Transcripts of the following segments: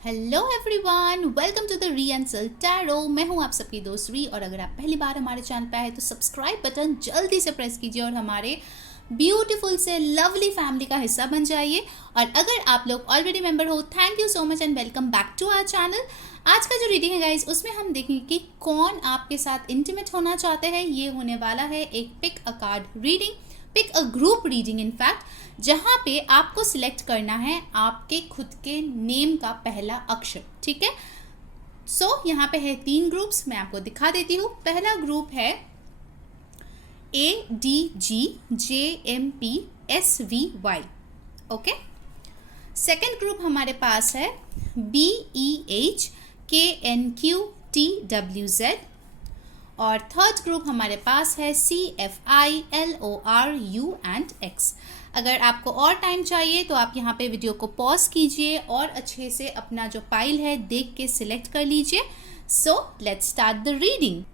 Hello everyone, welcome to the री एंसल tarot. मैं हूं आप सबकी दोस्त री, और अगर आप पहली बार हमारे चैनल पे आए तो सब्सक्राइब बटन जल्दी से प्रेस कीजिए और हमारे ब्यूटीफुल से लवली फैमिली का हिस्सा बन जाइए। और अगर आप लोग ऑलरेडी मेंबर हो, thank you so much and welcome back to our channel. आज का जो रीडिंग है गाइज, उसमें हम देखेंगे कि कौन आपके साथ इंटीमेट होना चाहते हैं। ये होने वाला है एक pick a card reading, pick a group reading in fact, जहाँ पे आपको सिलेक्ट करना है आपके खुद के नेम का पहला अक्षर। ठीक है, सो यहाँ पे है 3 ग्रुप्स, मैं आपको दिखा देती हूँ। पहला ग्रुप है ADGJMPSVY, ओके। सेकेंड ग्रुप हमारे पास है BEHKNQTWZ, और थर्ड ग्रुप हमारे पास है CFILORU&X। अगर आपको और टाइम चाहिए तो आप यहाँ पे वीडियो को पॉज कीजिए और अच्छे से अपना जो पाइल है देख के सिलेक्ट कर लीजिए। So let's start the reading.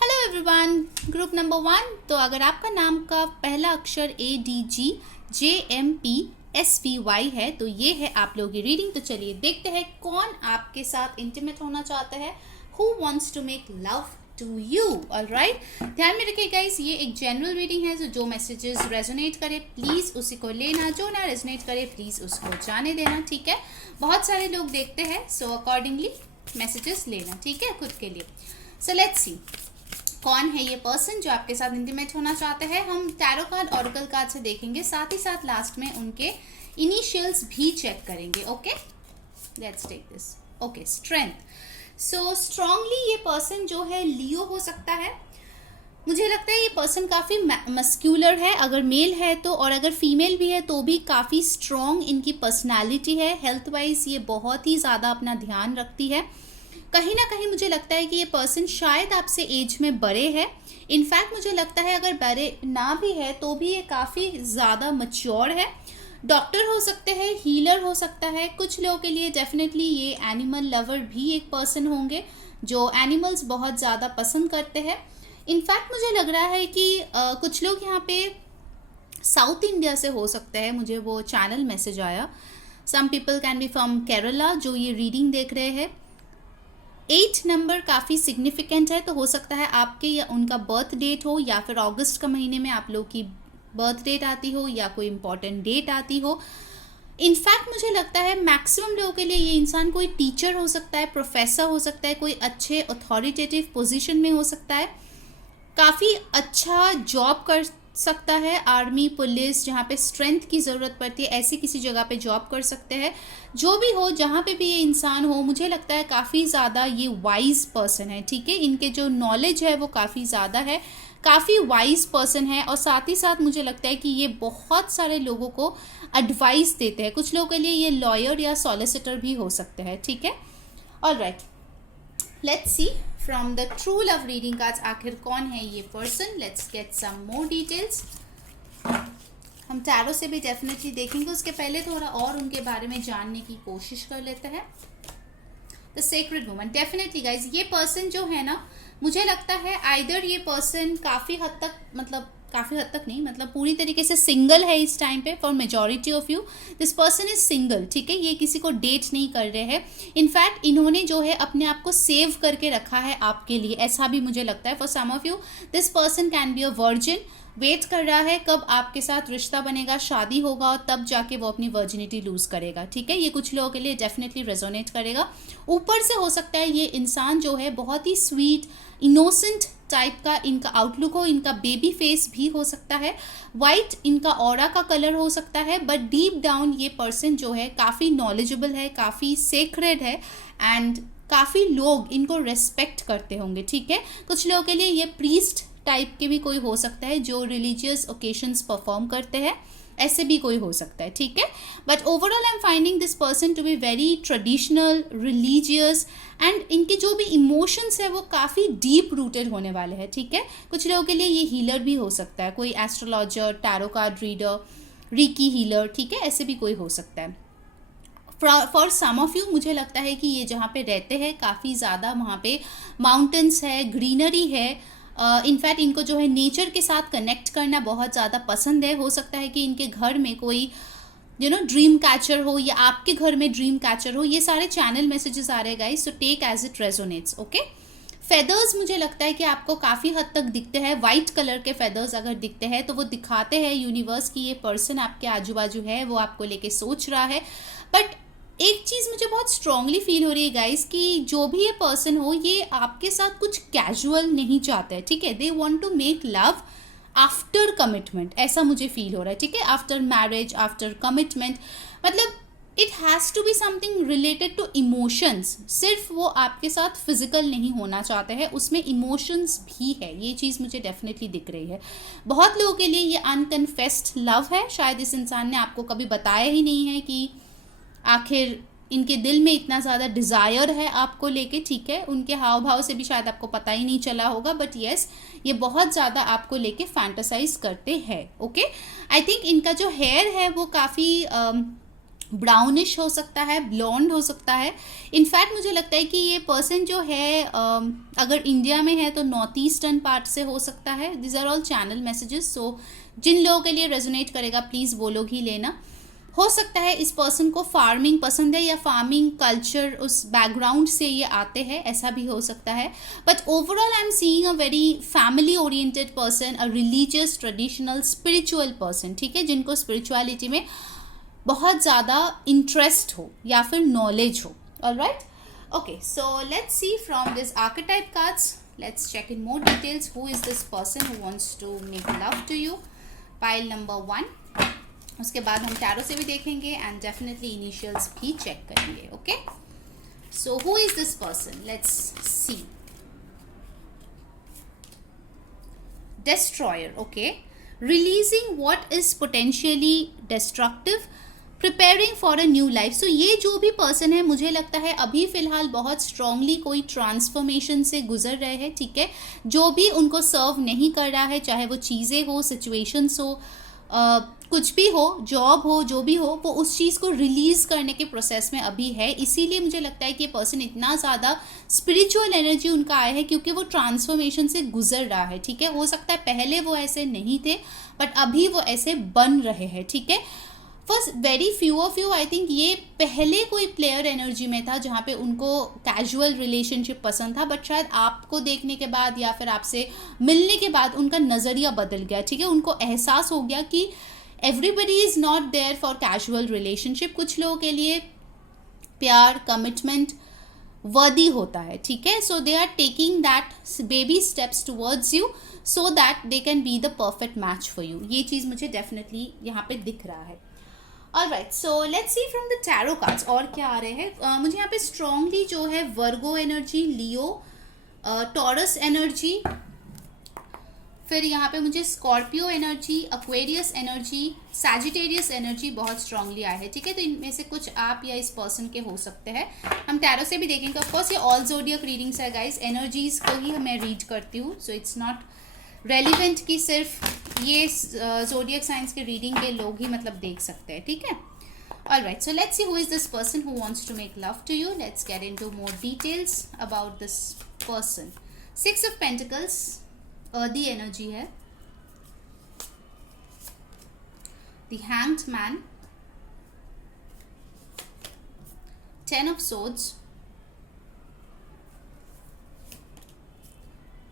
Hello everyone, group number 1। तो अगर आपका नाम का पहला अक्षर ADGJMPSVY है तो ये है आप लोगों की रीडिंग। तो चलिए देखते हैं कौन आपके साथ इंटीमेट होना चाहता है। Who wants to make love to you. Alright, ध्यान में रखिए गाइस, ये एक जनरल रीडिंग है। जो मैसेजेस रेजोनेट करे प्लीज उसी को लेना, जो ना रेजोनेट करे प्लीज उसको जाने देना। ठीक है, बहुत सारे लोग देखते हैं, सो अकॉर्डिंगली मैसेजेस लेना, ठीक है, खुद के लिए। सो लेट्स सी कौन है ये पर्सन जो आपके साथ इंटीमेट होना चाहते हैं। हम टैरो कार्ड, ऑरेकल कार्ड से देखेंगे, साथ ही साथ लास्ट में उनके इनिशियल्स भी चेक करेंगे। Okay, let's take this. Okay, strength. So strongly ये पर्सन जो है लियो हो सकता है। मुझे लगता है ये पर्सन काफ़ी मस्क्यूलर है अगर मेल है तो, और अगर फीमेल भी है तो भी काफ़ी स्ट्रॉन्ग इनकी पर्सनालिटी है। हेल्थ वाइज ये बहुत ही ज़्यादा अपना ध्यान रखती है। कहीं ना कहीं मुझे लगता है कि ये पर्सन शायद आपसे एज में बड़े है। इनफैक्ट मुझे लगता है अगर बड़े ना भी है तो भी ये काफ़ी ज़्यादा मच्योर है। डॉक्टर हो सकते हैं, हीलर हो सकता है। कुछ लोगों के लिए डेफिनेटली ये एनिमल लवर भी एक पर्सन होंगे जो एनिमल्स बहुत ज़्यादा पसंद करते हैं। इनफैक्ट मुझे लग रहा है कि कुछ लोग यहाँ पे साउथ इंडिया से हो सकते हैं। मुझे वो चैनल मैसेज आया, some people can be from Kerala जो ये रीडिंग देख रहे हैं। 8 नंबर काफ़ी सिग्निफिकेंट है, तो हो सकता है आपके या उनका बर्थ डेट हो, या फिर अगस्त का महीने में आप लोग की बर्थ डेट आती हो, या कोई इंपॉर्टेंट डेट आती हो। इनफैक्ट मुझे लगता है मैक्सिमम लोगों के लिए ये इंसान कोई टीचर हो सकता है, प्रोफेसर हो सकता है, कोई अच्छे अथॉरिटेटिव पोजीशन में हो सकता है, काफ़ी अच्छा जॉब कर सकता है, आर्मी, पुलिस, जहाँ पे स्ट्रेंथ की ज़रूरत पड़ती है ऐसी किसी जगह पे जॉब कर सकते हैं। जो भी हो, जहाँ पे भी ये इंसान हो, मुझे लगता है काफ़ी ज़्यादा ये वाइज पर्सन है। ठीक है, इनके जो नॉलेज है वो काफ़ी ज़्यादा है, काफ़ी वाइज पर्सन है। और साथ ही साथ मुझे लगता है कि ये बहुत सारे लोगों को एडवाइस देते हैं। कुछ लोगों के लिए ये लॉयर या सॉलिसिटर भी हो सकते हैं। ठीक है, alright, let's see from the true love reading cards आखिर कौन है ये person. Let's get some more details. हम टैरो से भी डेफिनेटली देखेंगे, उसके पहले थोड़ा और उनके बारे में जानने की कोशिश कर लेते हैं। The sacred woman, definitely guys ये पर्सन जो है ना, मुझे लगता है आइदर ये पर्सन काफ़ी हद तक, मतलब काफ़ी हद तक नहीं, मतलब पूरी तरीके से सिंगल है इस टाइम पे। For majority of you this person is single. ठीक है, ये किसी को डेट नहीं कर रहे हैं। इनफैक्ट इन्होंने जो है अपने आप को सेव करके रखा है आपके लिए, ऐसा भी मुझे लगता है। For some of you this person can be a virgin, wait कर रहा है कब आपके साथ रिश्ता बनेगा, शादी होगा, और तब जाके वो अपनी वर्जिनिटी लूज करेगा। ठीक है, ये कुछ लोगों के लिए डेफिनेटली रेजोनेट करेगा। ऊपर से हो सकता है ये इंसान जो है बहुत ही स्वीट, इनोसेंट टाइप का इनका आउटलुक हो, इनका बेबी फेस भी हो सकता है, वाइट इनका ऑरा का कलर हो सकता है, बट डीप डाउन ये पर्सन जो है काफ़ी नॉलेजेबल है, काफ़ी सेक्रेड है, एंड काफ़ी लोग इनको रेस्पेक्ट करते होंगे। ठीक है, कुछ लोगों के लिए ये प्रीस्ट टाइप के भी कोई हो सकता है जो रिलीजियस ओकेशंस परफॉर्म करते हैं, ऐसे भी कोई हो सकता है। ठीक है, but overall I am finding this person to be very traditional, religious, and इनके जो भी इमोशंस है वो काफ़ी डीप रूटेड होने वाले हैं। ठीक है, कुछ लोगों के लिए ये हीलर भी हो सकता है, कोई astrologer, tarot card reader, Ricky healer. ठीक है, ऐसे भी कोई हो सकता है। फॉर सम ऑफ यू मुझे लगता है कि ये जहाँ पे रहते हैं काफ़ी ज़्यादा वहाँ पे माउंटेन्स है, ग्रीनरी है। इनफैक्ट इनको जो है नेचर के साथ कनेक्ट करना बहुत ज़्यादा पसंद है। हो सकता है कि इनके घर में कोई ड्रीम कैचर हो या आपके घर में ड्रीम कैचर हो, ये सारे चैनल मैसेजेस आ रहे हैं guys, so take as it resonates. Okay, feathers मुझे लगता है कि आपको काफ़ी हद तक दिखते हैं, वाइट कलर के फेदर्स अगर दिखते हैं तो वो दिखाते हैं यूनिवर्स की ये पर्सन आपके आजू बाजू है, वो आपको लेके सोच रहा है। बट एक चीज़ मुझे बहुत स्ट्रांगली फील हो रही है गाइस कि जो भी ये पर्सन हो, ये आपके साथ कुछ कैजुअल नहीं चाहते हैं, ठीक है। They want to make love after commitment, ऐसा मुझे फील हो रहा है, ठीक है। आफ्टर मैरिज, आफ्टर कमिटमेंट, मतलब it has to be something related to emotions. सिर्फ वो आपके साथ फिजिकल नहीं होना चाहते हैं, उसमें इमोशंस भी है, ये चीज़ मुझे डेफिनेटली दिख रही है। बहुत लोगों के लिए ये अनकन्फेस्ड लव है, शायद इस इंसान ने आपको कभी बताया ही नहीं है कि आखिर इनके दिल में इतना ज़्यादा डिज़ायर है आपको लेके, ठीक है। उनके हाव भाव से भी शायद आपको पता ही नहीं चला होगा, बट येस, ये बहुत ज़्यादा आपको लेके फैंटासाइज करते हैं। ओके, आई थिंक इनका जो हेयर है वो काफ़ी ब्राउनिश हो सकता है, ब्लॉन्ड हो सकता है। इनफैक्ट मुझे लगता है कि ये पर्सन जो है अगर इंडिया में है तो नॉर्थ ईस्टर्न पार्ट से हो सकता है। This are all channel messages, so जिन लोगों के लिए रेजोनेट करेगा प्लीज़ वो लोग ही लेना। हो सकता है इस पर्सन को फार्मिंग पसंद है या फार्मिंग कल्चर उस बैकग्राउंड से ये आते हैं, ऐसा भी हो सकता है। But overall I am seeing a very family oriented person, a religious traditional spiritual person, ठीक है, जिनको स्पिरिचुअलिटी में बहुत ज़्यादा इंटरेस्ट हो या फिर नॉलेज हो। Alright, okay, so let's see from this archetype cards, let's check in more details who is this person who wants to make love to you. Pile number 1, उसके बाद हम टैरो से भी देखेंगे एंड डेफिनेटली इनिशियल्स भी check करेंगे। Okay, so who is this person, let's see. Destroyer, okay, releasing what is potentially destructive, preparing for a new life. So ये जो भी पर्सन है मुझे लगता है अभी फ़िलहाल बहुत स्ट्रांगली कोई ट्रांसफॉर्मेशन से गुजर रहे हैं, ठीक है। जो भी उनको सर्व नहीं कर रहा है, चाहे वो चीज़ें हो, सिचुएशंस हो, कुछ भी हो, जॉब हो, जो भी हो, वो उस चीज़ को रिलीज़ करने के प्रोसेस में अभी है। इसीलिए मुझे लगता है कि ये पर्सन इतना ज़्यादा स्पिरिचुअल एनर्जी उनका आया है क्योंकि वो ट्रांसफॉर्मेशन से गुजर रहा है, ठीक है। हो सकता है पहले वो ऐसे नहीं थे बट अभी वो ऐसे बन रहे हैं, ठीक है। First very few of you, I think ये पहले कोई प्लेयर एनर्जी में था जहाँ पे उनको कैजुअल रिलेशनशिप पसंद था, बट शायद आपको देखने के बाद या फिर आपसे मिलने के बाद उनका नज़रिया बदल गया, ठीक है। उनको एहसास हो गया कि everybody is not there for casual relationship. कुछ लोगों के लिए प्यार, कमिटमेंट वर्दी होता है, ठीक है। So they are taking that baby steps towards you so that they can be the perfect match for you. ये चीज़ मुझे डेफिनेटली यहाँ पे दिख रहा है। Alright, so let's see from the tarot cards और क्या आ रहे हैं। मुझे यहाँ पे स्ट्रांगली जो है वर्गो एनर्जी, लियो, टॉरस एनर्जी, फिर यहाँ पे मुझे Scorpio energy, Aquarius energy, Sagittarius energy बहुत स्ट्रांगली आए हैं, ठीक है। तो इनमें से कुछ आप या इस पर्सन के हो सकते हैं। हम टैरो से भी देखेंगे। ऑफ कोर्स ये ऑल ज़ोडियक रीडिंग्स है गाइस, एनर्जीज को ही मैं रीड करती हूँ, सो इट्स नॉट रेलिवेंट कि सिर्फ ये ज़ोडियक साइंस के रीडिंग के लोग ही मतलब देख सकते हैं, ठीक है। Alright, so let's see who is this person who wants to make love to you. Let's get into more details about this person. 6 of pentacles, earthy energy है। The hanged man, 10 of swords,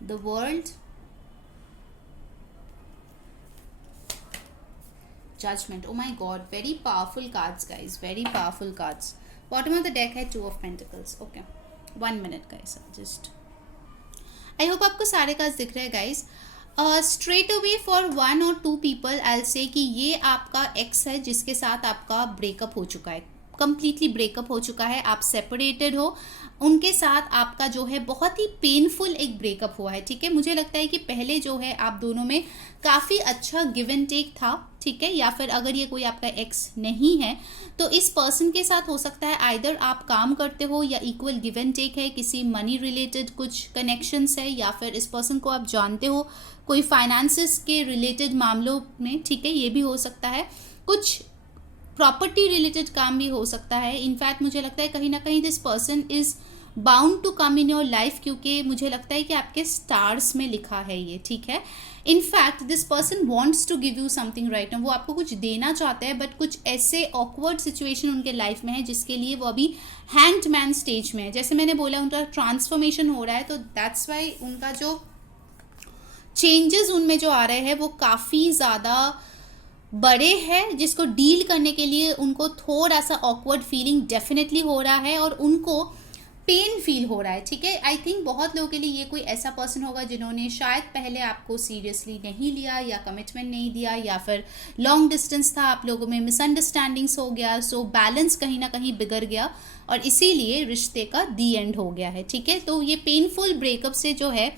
the world, Judgment. Oh my god, very powerful cards guys, very powerful cards. Bottom of the deck है 2 of Pentacles. Okay, 1 minute guys, just I hope आपको सारे cards दिख रहे हैं guys. Straight away for 1 or 2 people I'll say कि ये आपका ex है जिसके साथ आपका ब्रेकअप हो चुका है, कम्प्लीटली ब्रेकअप हो चुका है, आप सेपरेटेड हो, उनके साथ आपका जो है बहुत ही पेनफुल एक ब्रेकअप हुआ है, ठीक है। मुझे लगता है कि पहले जो है आप दोनों में काफ़ी अच्छा गिव एंड टेक था, ठीक है। या फिर अगर ये कोई आपका एक्स नहीं है तो इस पर्सन के साथ हो सकता है आइदर आप काम करते हो या इक्वल गिव एंड टेक है, किसी मनी रिलेटेड कुछ कनेक्शंस है, या फिर इस पर्सन को आप जानते हो कोई फाइनेंसिस के रिलेटेड मामलों में, ठीक है, ये भी हो सकता है। कुछ प्रॉपर्टी रिलेटेड काम भी हो सकता है। इनफैक्ट मुझे लगता है कहीं ना कहीं this person is bound to come in your life, क्योंकि मुझे लगता है कि आपके स्टार्स में लिखा है ये, ठीक है। In fact this person wants to give you something right now, वो आपको कुछ देना चाहते हैं, बट कुछ ऐसे ऑकवर्ड सिचुएशन उनके लाइफ में है जिसके लिए वो अभी हैंग्ड मैन स्टेज में है. जैसे मैंने बोला उनका ट्रांसफॉर्मेशन हो रहा है, तो दैट्स वाई उनका जो चेंजेस उनमें जो आ रहे हैं वो काफ़ी ज़्यादा बड़े हैं, जिसको डील करने के लिए उनको थोड़ा सा ऑकवर्ड फीलिंग डेफिनेटली हो रहा है और उनको पेन फील हो रहा है. ठीक है, आई थिंक बहुत लोगों के लिए ये कोई ऐसा पर्सन होगा जिन्होंने शायद पहले आपको सीरियसली नहीं लिया या कमिटमेंट नहीं दिया, या फिर लॉन्ग डिस्टेंस था, आप लोगों में मिसअंडरस्टैंडिंग्स हो गया, सो बैलेंस कहीं ना कहीं बिगड़ गया और इसीलिए रिश्ते का दी एंड हो गया है. ठीक है, तो ये पेनफुल ब्रेकअप से जो है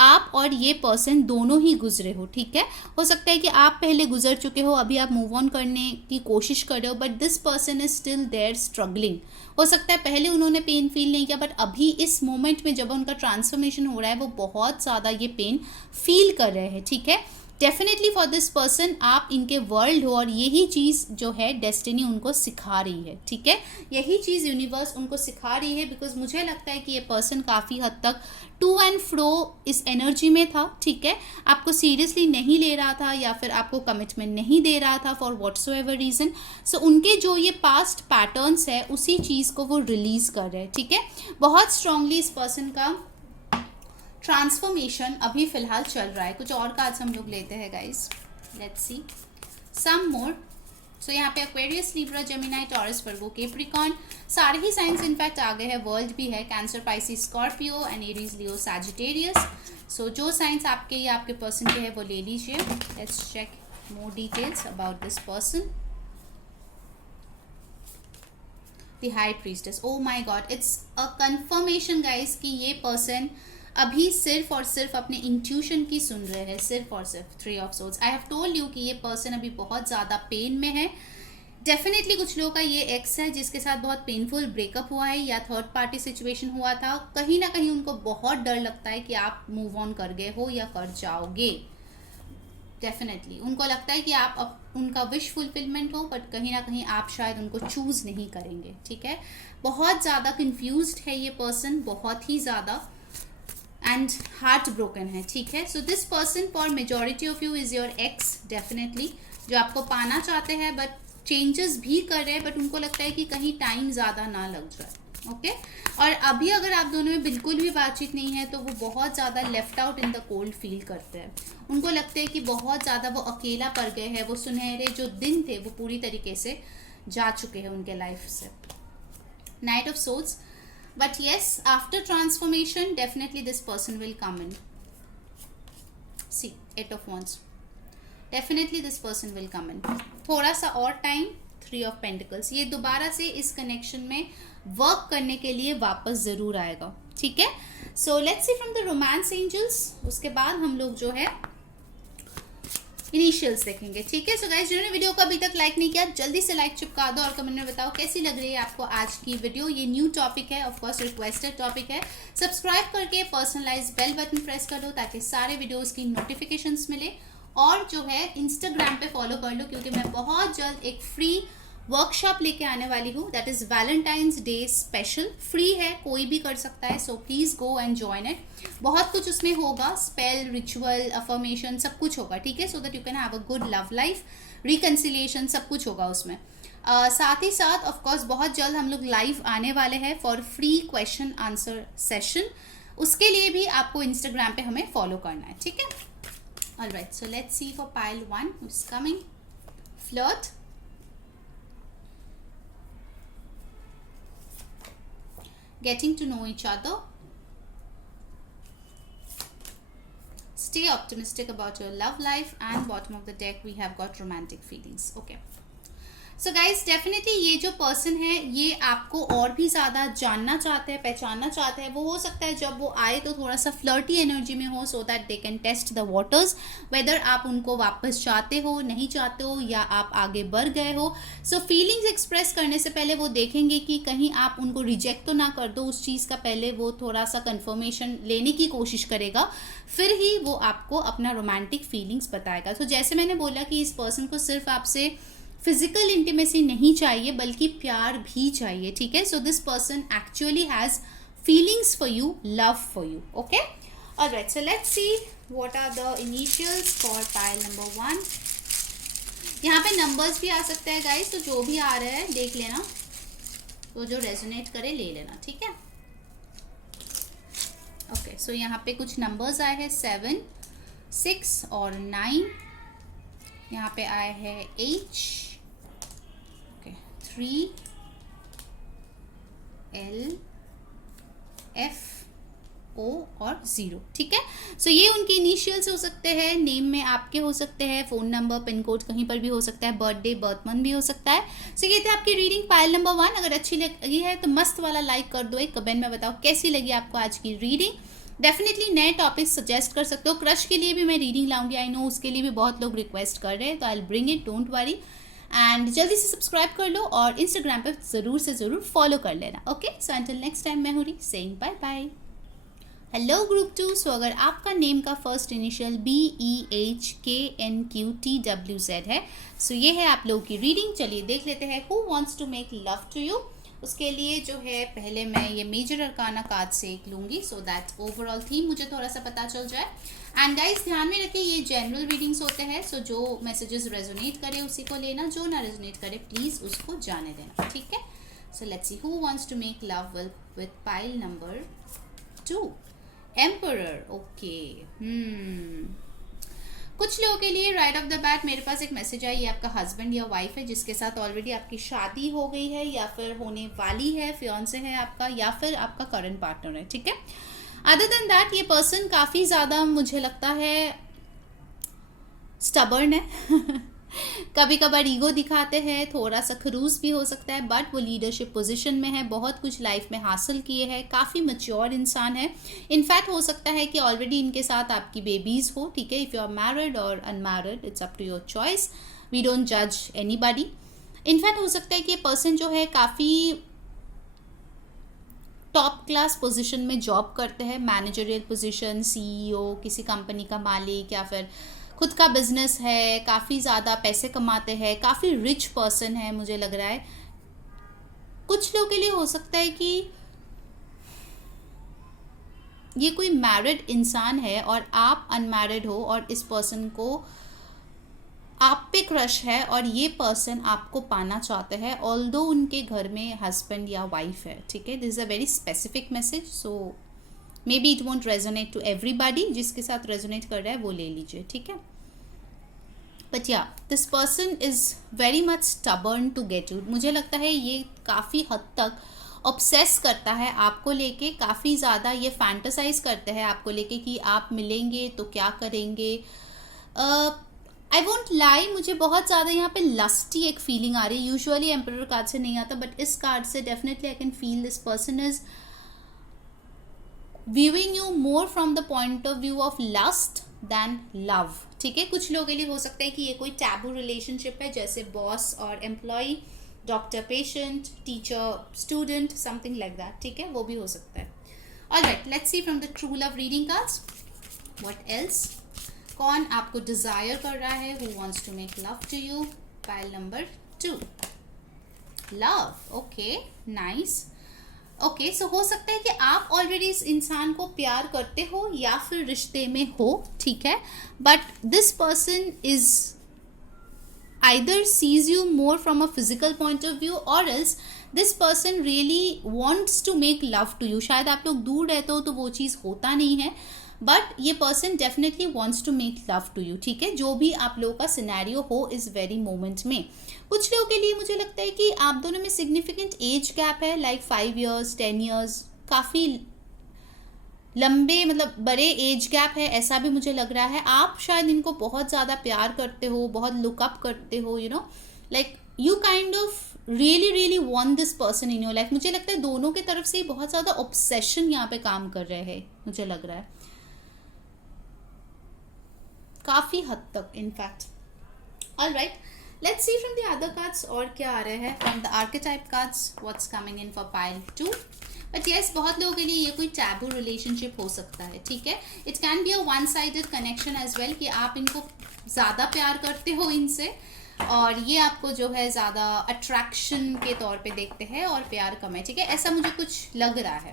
आप और ये पर्सन दोनों ही गुजरे हो. ठीक है, हो सकता है कि आप पहले गुजर चुके हो, अभी आप मूव ऑन करने की कोशिश कर रहे हो, but this person is still there struggling. हो सकता है पहले उन्होंने पेन फील नहीं किया, बट अभी इस मोमेंट में जब उनका ट्रांसफॉर्मेशन हो रहा है वो बहुत ज़्यादा ये पेन फील कर रहे हैं. ठीक है, डेफिनेटली फॉर दिस पर्सन आप इनके वर्ल्ड हो और यही चीज़ जो है डेस्टिनी उनको सिखा रही है. ठीक है, यही चीज़ यूनिवर्स उनको सिखा रही है, बिकॉज मुझे लगता है कि ये पर्सन काफ़ी हद तक टू एंड फ्रो इस एनर्जी में था. ठीक है, आपको सीरियसली नहीं ले रहा था या फिर आपको कमिटमेंट नहीं दे रहा था फॉर व्हाटसोएवर रीज़न. सो उनके जो ये पास्ट पैटर्न्स है उसी चीज़ को वो रिलीज़ कर रहे हैं. ठीक है, बहुत स्ट्रांगली इस पर्सन का ट्रांसफॉर्मेशन अभी फिलहाल चल रहा है. कुछ और कार्ड्स हम लोग लेते हैं गाइस, लेट्स सी सम मोर. सो यहाँ पे एक्वेरियस, लिब्रा, जेमिनी, टॉरस, वर्गो, कैप्रिकॉर्न, सारे ही साइंस इनफैक्ट आ गए हैं. वर्ल्ड भी है, cancer, Pisces, Scorpio and Aries, Leo, Sagittarius. So जो साइंस आपके या आपके पर्सन के है वो ले लीजिए. Let's check more details about this person. The high priestess, oh my god, it's a confirmation guys कि ये पर्सन अभी सिर्फ और सिर्फ अपने इंट्यूशन की सुन रहे हैं, सिर्फ और सिर्फ. 3 of swords, I have told you कि ये पर्सन अभी बहुत ज़्यादा पेन में है. डेफिनेटली कुछ लोगों का ये एक्स है जिसके साथ बहुत पेनफुल ब्रेकअप हुआ है या थर्ड पार्टी सिचुएशन हुआ था. कहीं ना कहीं उनको बहुत डर लगता है कि आप मूव ऑन कर गए हो या कर जाओगे. डेफिनेटली उनको लगता है कि आप उनका विश फुलफिलमेंट हो, बट कहीं ना कहीं आप शायद उनको चूज़ नहीं करेंगे. ठीक है, बहुत ज़्यादा कन्फ्यूज्ड है ये पर्सन, बहुत ही ज़्यादा, एंड हार्ट ब्रोकन है. ठीक है, so this person for majority of you is your x definitely, जो आपको पाना चाहते हैं बट चेंजेस भी कर रहे हैं, बट उनको लगता है कि कहीं टाइम ज़्यादा ना लग जाए. ओके, और अभी अगर आप दोनों में बिल्कुल भी बातचीत नहीं है तो वो बहुत ज़्यादा left out in the cold feel करते हैं. उनको लगता है कि बहुत ज़्यादा वो अकेला पड़ गए हैं, वो सुनहरे जो दिन थे वो पूरी तरीके से जा चुके हैं उनके लाइफ से. Night of swords, but yes, after transformation definitely this person will come in. See, 8 of wands, definitely this person will come in. थोड़ा सा और टाइम. 3 of pentacles, ये दोबारा से इस कनेक्शन में वर्क करने के लिए वापस ज़रूर आएगा. ठीक है, so let's see from the romance angels, उसके बाद हम लोग जो है इनिशियल्स देखेंगे. ठीक है, सो गाइस जिन्होंने वीडियो को अभी तक लाइक नहीं किया जल्दी से लाइक चिपका दो और कमेंट में बताओ कैसी लग रही है आपको आज की वीडियो. ये न्यू टॉपिक है, ऑफ कोर्स रिक्वेस्टेड टॉपिक है. सब्सक्राइब करके पर्सनलाइज बेल बटन प्रेस कर दो ताकि सारे वीडियोस की नोटिफिकेशंस मिले, और जो है इंस्टाग्राम पे फॉलो कर लो क्योंकि मैं बहुत जल्द एक फ्री वर्कशॉप लेके आने वाली हूँ. That is Valentine's day special. Free है, कोई भी कर सकता है, so please go and join it. बहुत कुछ उसमें होगा, स्पेल, रिचुअल, अफर्मेशन, सब कुछ होगा. ठीक है, so that you can have a good love life, reconciliation, सब कुछ होगा उसमें. साथ ही साथ ऑफ कोर्स बहुत जल्द हम लोग लाइव आने वाले हैं for free question answer session. उसके लिए भी आपको इंस्टाग्राम पे हमें फॉलो करना है. ठीक है, alright, so let's C for pile 1 who is coming. Flirt, getting to know each other, stay optimistic about your love life, and bottom of the deck we have got romantic feelings. Okay, so guys definitely ये जो person है ये आपको और भी ज़्यादा जानना चाहते हैं, पहचानना चाहते हैं. वो हो सकता है जब वो आए तो थोड़ा सा फ्लर्टी एनर्जी में हो, so that they can test the waters, whether आप उनको वापस चाहते हो, नहीं चाहते हो, या आप आगे बढ़ गए हो. सो फीलिंग्स एक्सप्रेस करने से पहले वो देखेंगे कि कहीं आप उनको रिजेक्ट तो ना कर दो. उस चीज़ का पहले वो थोड़ा सा कन्फर्मेशन लेने की कोशिश करेगा, फिर ही वो आपको अपना रोमांटिक फीलिंग्स बताएगा. तो जैसे मैंने बोला कि इस पर्सन को सिर्फ आपसे फिजिकल इंटीमेसी नहीं चाहिए बल्कि प्यार भी चाहिए. ठीक है, so this person actually has feelings for you, love for you. Okay, Alright, so let's see what are the initials for pile number 1. यहाँ पे नंबर्स भी आ सकते हैं गाइस, तो जो भी आ रहे हैं देख लेना, तो जो रेजोनेट करे ले लेना, ठीक है। ओके, सो यहाँ पे कुछ नंबर्स आए हैं 7, 6 और 9। यहाँ पे आए हैं H, okay, 3, L, F, O और 0, ठीक है। सो ये उनके इनिशियल्स हो सकते हैं, नेम में आपके हो सकते हैं, फ़ोन नंबर, पिन कोड कहीं पर भी हो सकता है, बर्थडे, बर्थ मंथ भी हो सकता है। सो ये थे आपकी रीडिंग पाइल नंबर 1। अगर अच्छी लगी है तो मस्त वाला लाइक कर दो, एक कमेंट में बताओ कैसी लगी आपको आज की रीडिंग। डेफिनेटली नए टॉपिक सजेस्ट कर सकते हो। क्रश के लिए भी मैं रीडिंग लाऊंगी, आई नो उसके लिए भी बहुत लोग रिक्वेस्ट कर रहे हैं, तो I will bring it, don't worry. And जल्दी से सब्सक्राइब कर लो और इंस्टाग्राम पे ज़रूर से ज़रूर फॉलो कर लेना। Okay, so until next time, मैं Huri saying bye bye. Hello group 2। So अगर आपका नेम का फर्स्ट इनिशियल BEHKNQTWZ है, सो ये है आप लोगों की रीडिंग। चलिए देख लेते हैं who wants to make love to you. उसके लिए जो है पहले मैं ये मेजर अरकाना कार्ड से एक लूँगी, सो दैट ओवरऑल थीम मुझे थोड़ा सा पता चल जाए। एंड गाइस ध्यान में रखिए ये जनरल रीडिंग्स होते हैं, सो जो मैसेजेस रेजोनेट करे उसी को लेना, जो ना रेजोनेट करे प्लीज़ उसको जाने देना, ठीक है। So let's see who wants to make love with pile number 2, emperor. Okay, कुछ लोगों के लिए राइट ऑफ द बैट मेरे पास एक मैसेज आया, ये आपका हस्बैंड या वाइफ है जिसके साथ ऑलरेडी आपकी शादी हो गई है या फिर होने वाली है, फियांसे है आपका या फिर आपका करंट पार्टनर है, ठीक है। अदर देन दैट ये पर्सन काफ़ी ज़्यादा मुझे लगता है स्टबर्न है कभी कभार ईगो दिखाते हैं, थोड़ा सा खरूस भी हो सकता है, बट वो लीडरशिप पोजीशन में है, बहुत कुछ लाइफ में हासिल किए हैं, काफ़ी मैच्योर इंसान है। इनफैक्ट हो सकता है कि ऑलरेडी इनके साथ आपकी बेबीज़ हो, ठीक है। इफ़ यू आर मैरिड और unmarried it's up to your choice, we don't जज एनीबॉडी। इनफैक्ट हो सकता है कि ये पर्सन जो है काफ़ी टॉप क्लास पोजीशन में जॉब करते हैं, मैनेजरियल पोजीशन, CEO, किसी कंपनी का मालिक या फिर खुद का बिजनेस है, काफ़ी ज़्यादा पैसे कमाते हैं, काफ़ी रिच पर्सन है मुझे लग रहा है। कुछ लोगों के लिए हो सकता है कि ये कोई मैरिड इंसान है और आप अनमैरिड हो और इस पर्सन को आप पे क्रश है और ये पर्सन आपको पाना चाहते हैं, ऑल्दो उनके घर में हस्बैंड या वाइफ है, ठीक है। This is a very specific message, so may be it won't resonate to everybody. जिसके साथ रेजोनेट कर रहा है वो ले लीजिए, ठीक है। बट या this person is very much stubborn to get you. मुझे लगता है ये काफ़ी हद तक ऑब्सेस करता है आपको लेके, काफ़ी ज़्यादा ये फैंटेसाइज करते हैं आपको लेके कि आप मिलेंगे तो क्या करेंगे। आई वोंट लाई, मुझे बहुत ज़्यादा यहाँ पे लस्टी एक फीलिंग आ रही है। यूजुअली एम्परर कार्ड से नहीं आता, बट इस कार्ड से definitely I can feel this person is viewing you more from the point of view of lust than love, ठीक है। कुछ लोगों के लिए हो सकता है कि ये कोई टैबू रिलेशनशिप है, जैसे बॉस और employee, doctor patient, teacher student, something like that, ठीक है, वो भी हो सकता है। Alright, let's see from the true love reading cards what else. कौन आपको डिजायर कर रहा है, who wants to make love to you, pile number 2, love. Okay, nice. Okay, so हो सकता है कि आप ऑलरेडी इस इंसान को प्यार करते हो या फिर रिश्ते में हो, ठीक है, but this person is either sees you more from a physical point of view और else this person really wants to make love to you. शायद आप लोग दूर रहते हो तो वो चीज़ होता नहीं है, बट ये person definitely wants to make love to you, ठीक है। जो भी आप लोगों का सिनेरियो हो इस वेरी मोमेंट में। कुछ लोगों के लिए मुझे लगता है कि आप दोनों में सिग्निफिकेंट एज गैप है, लाइक 5 years 10 years, काफ़ी लंबे मतलब बड़े एज गैप है, ऐसा भी मुझे लग रहा है। आप शायद इनको बहुत ज़्यादा प्यार करते हो, बहुत लुकअप करते हो, you know, like you kind of really want this person in your life. मुझे लगता है दोनों की तरफ से बहुत ज़्यादा ऑब्सेशन यहाँ पे काम कर रहे हैं, मुझे लग रहा है काफ़ी हद तक, in fact. Alright, let's see from the other cards और क्या आ रहे हैं from the archetype cards, what's coming in for pile 2। But yes, बहुत लोगों के लिए ये कोई टैबू रिलेशनशिप हो सकता है, ठीक है। It can be a one sided connection as well, कि आप इनको ज़्यादा प्यार करते हो इनसे और ये आपको जो है ज़्यादा अट्रैक्शन के तौर पे देखते हैं और प्यार कम है, ठीक है, ऐसा मुझे कुछ लग रहा है।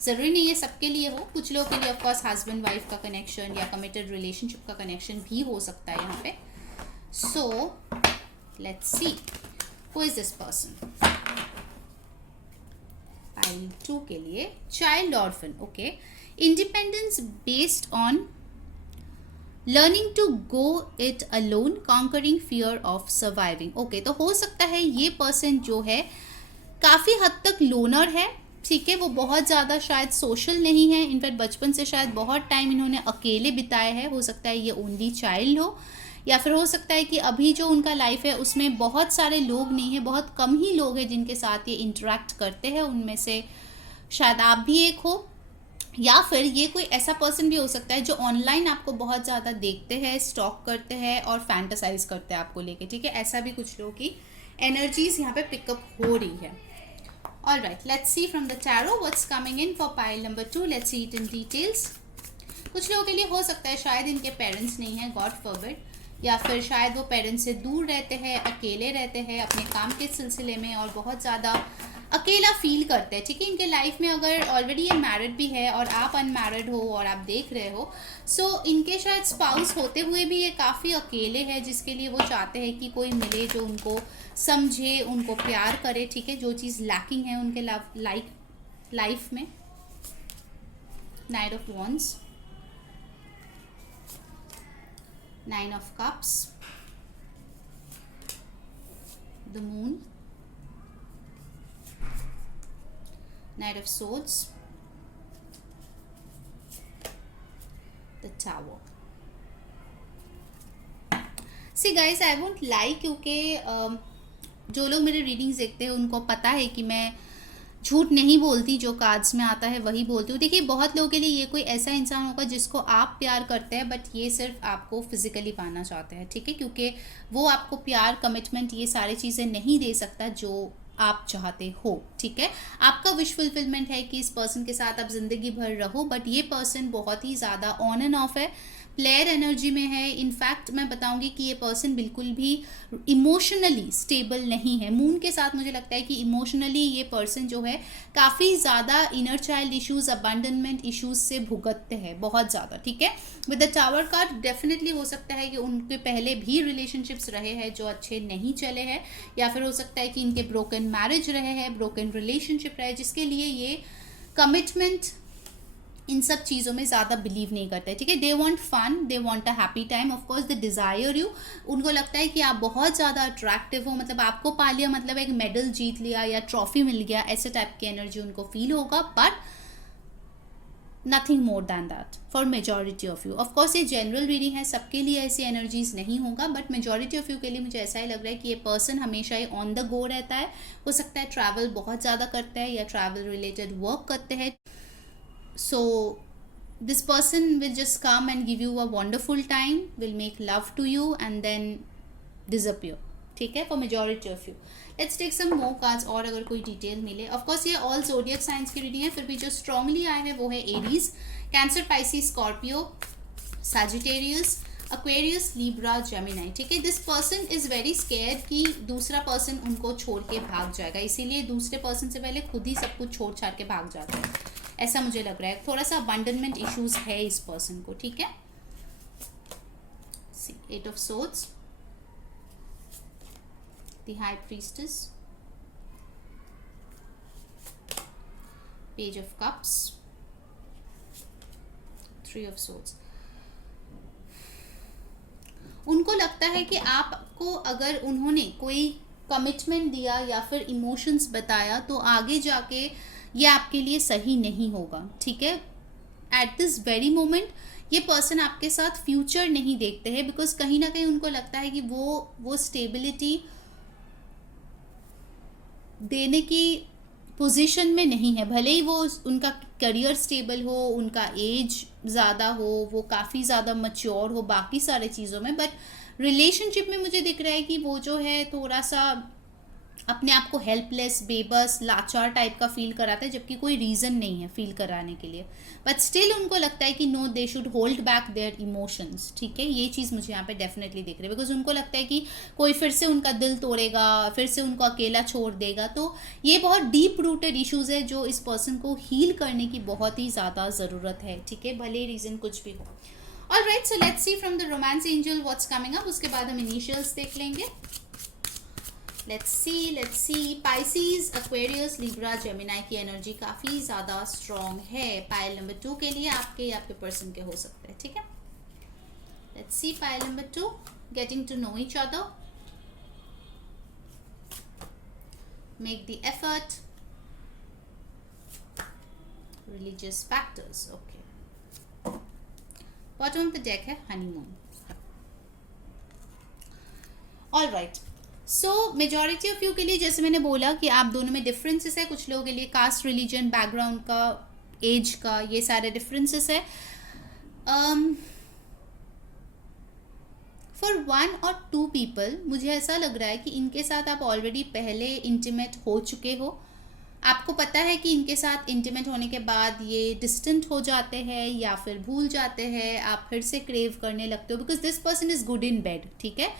ज़रूरी नहीं है सबके लिए हो, कुछ लोगों के लिए ऑफकोर्स हस्बैंड वाइफ का कनेक्शन या कमिटेड रिलेशनशिप का कनेक्शन भी हो सकता है यहाँ पे. So let's see who is this person. Pile 2 के लिए child orphan. Okay, independence based on learning to go it alone, conquering fear of surviving. Okay, तो हो सकता है ये पर्सन जो है काफ़ी हद तक लोनर है. ठीक है, वो बहुत ज़्यादा शायद सोशल नहीं है. इनफैक्ट बचपन से शायद बहुत टाइम इन्होंने अकेले बिताया है. हो सकता है ये ओनली चाइल्ड हो, या फिर हो सकता है कि अभी जो उनका लाइफ है उसमें बहुत सारे लोग नहीं है, बहुत कम ही लोग हैं जिनके साथ ये इंटरेक्ट करते हैं. उनमें से शायद आप भी एक हो, या फिर ये कोई ऐसा पर्सन भी हो सकता है जो ऑनलाइन आपको बहुत ज़्यादा देखते हैं, स्टॉक करते हैं और फैंटासाइज करते हैं आपको लेके. ठीक है, ऐसा भी कुछ लोगों की एनर्जीज यहाँ पे पिकअप हो रही है. All right, let's see from the tarot what's coming in for pile number 2. Let's see it in details. कुछ लोगों के लिए हो सकता है शायद इनके पेरेंट्स नहीं है, गॉड फॉरबिड, या फिर शायद वो पेरेंट्स से दूर रहते हैं, अकेले रहते हैं अपने काम के सिलसिले में और बहुत ज़्यादा अकेला फील करते हैं. ठीक है, इनके लाइफ में अगर ऑलरेडी ये मैरिड भी है और आप अनमैरिड हो और आप देख रहे हो, सो इनके शायद स्पाउस होते हुए भी ये काफ़ी अकेले हैं, जिसके लिए वो चाहते हैं कि कोई मिले जो उनको समझे, उनको प्यार करे. ठीक है, जो चीज़ लैकिंग है उनके लाइफ में. Night of wands, nine of cups, the moon, Knight of Swords, the Tower. See guys, I won't lie, क्योंकि जो लोग मेरे रीडिंग्स देखते हैं उनको पता है कि मैं झूठ नहीं बोलती, जो कार्ड्स में आता है वही बोलती हूँ. देखिए, बहुत लोगों के लिए ये कोई ऐसा इंसान होगा जिसको आप प्यार करते हैं, बट ये सिर्फ आपको फिजिकली पाना चाहते हैं. ठीक है, क्योंकि वो आपको प्यार, कमिटमेंट, ये सारी चीज़ें नहीं दे सकता जो आप चाहते हो. ठीक है, आपका विश फुलफिलमेंट है कि इस पर्सन के साथ आप जिंदगी भर रहो, बट ये पर्सन बहुत ही ज़्यादा ऑन एंड ऑफ है, प्लेयर एनर्जी में है. इनफैक्ट मैं बताऊंगी कि ये पर्सन बिल्कुल भी इमोशनली स्टेबल नहीं है. मून के साथ मुझे लगता है कि इमोशनली ये पर्सन जो है काफ़ी ज़्यादा इनर चाइल्ड इश्यूज, अबंडनमेंट इश्यूज से भुगतते हैं बहुत ज़्यादा. ठीक है, with the tower card definitely हो सकता है कि उनके पहले भी रिलेशनशिप्स रहे हैं जो अच्छे नहीं चले हैं, या फिर हो सकता है कि इनके ब्रोकन मैरिज रहे हैं, ब्रोकन रिलेशनशिप रहे, जिसके लिए ये कमिटमेंट, इन सब चीज़ों में ज़्यादा बिलीव नहीं करते. ठीक है, they want fun, they want a happy time. Of course they desire you. उनको लगता है कि आप बहुत ज़्यादा अट्रैक्टिव हो, मतलब आपको पा लिया मतलब एक मेडल जीत लिया या ट्रॉफी मिल गया, ऐसे टाइप की एनर्जी उनको फील होगा, but nothing more than that for majority of you. Of course ये जनरल रीडिंग है, सबके लिए ऐसी एनर्जीज नहीं होगा, बट मेजॉरिटी ऑफ यू के लिए मुझे ऐसा ही लग रहा है कि ये पर्सन हमेशा ही ऑन द गो रहता है. हो सकता है ट्रैवल बहुत ज़्यादा करता है या ट्रैवल रिलेटेड वर्क करते हैं. So this person will just come and give you a wonderful time, will make love to you and then disappear. ठीक है, for majority of you. Let's take some more cards और अगर कोई detail मिले. Of course ये all zodiac signs की reading है, फिर भी जो strongly आए हैं वो है Aries, cancer, Pisces, Scorpio, Sagittarius, Aquarius, Libra, Gemini. ठीक है, this person is very scared कि दूसरा पर्सन उनको छोड़ के भाग जाएगा, इसीलिए दूसरे पर्सन से पहले खुद ही सब कुछ छोड़ छाड़ के भाग जाता है, ऐसा मुझे लग रहा है. थोड़ा सा अबंडनमेंट इश्यूज है इस पर्सन को. ठीक है, eight of swords, the high priestess, page of cups, three of swords. उनको लगता है कि आपको अगर उन्होंने कोई कमिटमेंट दिया या फिर इमोशंस बताया तो आगे जाके ये आपके लिए सही नहीं होगा. ठीक है, एट दिस वेरी मोमेंट ये पर्सन आपके साथ फ्यूचर नहीं देखते हैं, बिकॉज कहीं ना कहीं उनको लगता है कि वो स्टेबिलिटी देने की पोजीशन में नहीं है. भले ही वो उनका करियर स्टेबल हो, उनका एज ज़्यादा हो, वो काफ़ी ज़्यादा मैच्योर हो बाकी सारे चीज़ों में, बट रिलेशनशिप में मुझे दिख रहा है कि वो जो है थोड़ा सा अपने आप को हेल्पलेस, बेबस, लाचार टाइप का फील कराता है, जबकि कोई रीज़न नहीं है फील कराने के लिए, बट स्टिल उनको लगता है कि no, they should hold back their emotions. ठीक है, ये चीज़ मुझे यहाँ पे डेफिनेटली दिख रही है, बिकॉज उनको लगता है कि कोई फिर से उनका दिल तोड़ेगा, फिर से उनको अकेला छोड़ देगा। तो ये बहुत डीप रूटेड इश्यूज़ है जो इस पर्सन को हील करने की बहुत ही ज़्यादा ज़रूरत है। ठीक है, भले रीज़न कुछ भी हो। Alright, so let's see from the romance angel what's coming up. उसके बाद हम इनिशियल्स देख लेंगे। Let's see Pisces, Aquarius, Libra, Gemini की एनर्जी काफ़ी ज़्यादा स्ट्रॉन्ग है पाइल नंबर 2 के लिए, आपके या आपके पर्सन के हो सकते हैं। ठीक है, let's see pile number 2, getting to know each other, make the effort, religious factors. Okay, bottom of the deck है honeymoon. Alright, so majority of you के लिए, जैसे मैंने बोला कि आप दोनों में डिफरेंसेस है। कुछ लोगों के लिए कास्ट, रिलीजन, बैकग्राउंड का, एज का, ये सारे डिफरेंसेस है। फॉर 1 और 2 पीपल मुझे ऐसा लग रहा है कि इनके साथ आप ऑलरेडी पहले इंटीमेट हो चुके हो। आपको पता है कि इनके साथ इंटीमेट होने के बाद ये डिस्टेंट हो जाते हैं या फिर भूल जाते हैं, आप फिर से क्रेव करने लगते हो, because this person is good in bed. ठीक है,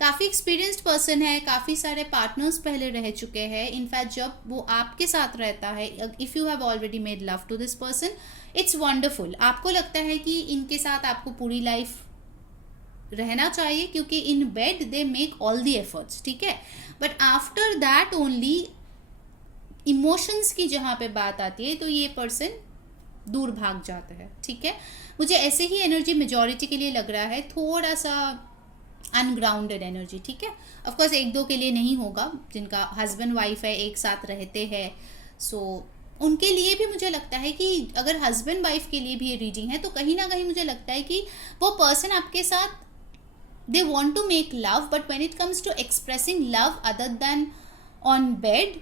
काफ़ी एक्सपीरियंस्ड पर्सन है, काफ़ी सारे पार्टनर्स पहले रह चुके हैं। इनफैक्ट जब वो आपके साथ रहता है, if you have already made love to this person, it's wonderful. आपको लगता है कि इनके साथ आपको पूरी लाइफ रहना चाहिए, क्योंकि in bed they make all the efforts. ठीक है, but after that only emotions की जहाँ पे बात आती है तो ये पर्सन दूर भाग जाता है। ठीक है, मुझे ऐसे ही एनर्जी मेजॉरिटी के लिए लग रहा है, थोड़ा सा अनग्राउंडेड एनर्जी। ठीक है, ऑफकोर्स 1-2 के लिए नहीं होगा, जिनका हस्बैंड वाइफ है, एक साथ रहते हैं, सो उनके लिए भी मुझे लगता है कि अगर हस्बैंड वाइफ के लिए भी ये रीडिंग है तो कहीं ना कहीं मुझे लगता है कि वो पर्सन आपके साथ they want to make love, but when it comes to expressing love other than on bed,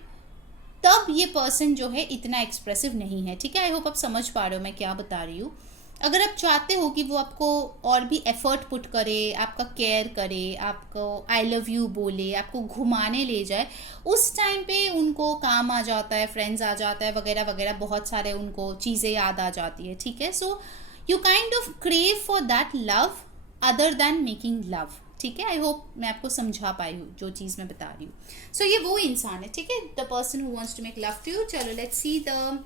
तब ये पर्सन जो है इतना एक्सप्रेसिव नहीं है। ठीक है, आई होप आप समझ पा रहे हो मैं क्या बता रही हूँ। अगर आप चाहते हो कि वो आपको और भी एफर्ट पुट करे, आपका केयर करे, आपको आई लव यू बोले, आपको घुमाने ले जाए, उस टाइम पे उनको काम आ जाता है, फ्रेंड्स आ जाता है, वगैरह वगैरह, बहुत सारे उनको चीज़ें याद आ जाती है। ठीक है, so you kind of crave for that love other than making love. ठीक है, आई होप मैं आपको समझा पाई हूँ जो चीज़ मैं बता रही हूँ। सो ये वो इंसान है, ठीक है, the person who wants to make love to you. चलो लेट्स सी द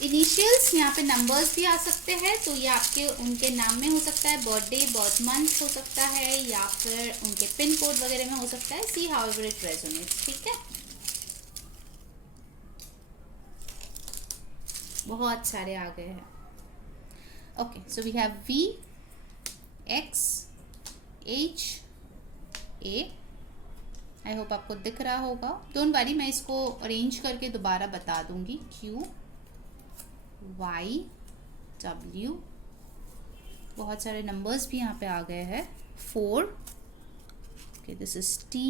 इनिशियल्स। यहाँ पे नंबर्स भी आ सकते हैं, तो ये आपके उनके नाम में हो सकता है, बर्थडे, बर्थ मंथ हो सकता है, या फिर उनके पिन कोड वगैरह में हो सकता है। See however it resonates. ठीक है, बहुत सारे आ गए हैं। Okay, so we have V, X, H, A। I hope आपको दिख रहा होगा, डोंट वरी, मैं इसको अरेंज करके दोबारा बता दूंगी। Q, Y, W, बहुत सारे नंबर्स भी यहाँ पे आ गए हैं। 4, ओके, दिस इज T,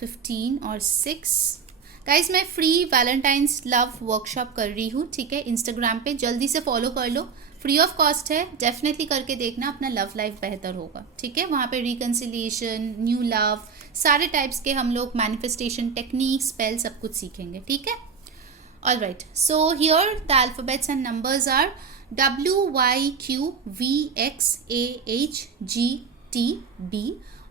15 और 6। गाइज मैं फ्री वैलेंटाइंस लव वर्कशॉप कर रही हूँ। ठीक है, इंस्टाग्राम पे जल्दी से फॉलो कर लो, फ्री ऑफ कॉस्ट है, डेफिनेटली करके देखना, अपना लव लाइफ बेहतर होगा। ठीक है, वहाँ पे रिकन्सिलिएशन, न्यू लव, सारे टाइप्स के हम लोग मैनिफेस्टेशन टेक्निक, स्पेल, सब कुछ सीखेंगे। ठीक है, all right, so here the alphabets and numbers are W, Y, Q, V, X, A, H, G, T, B,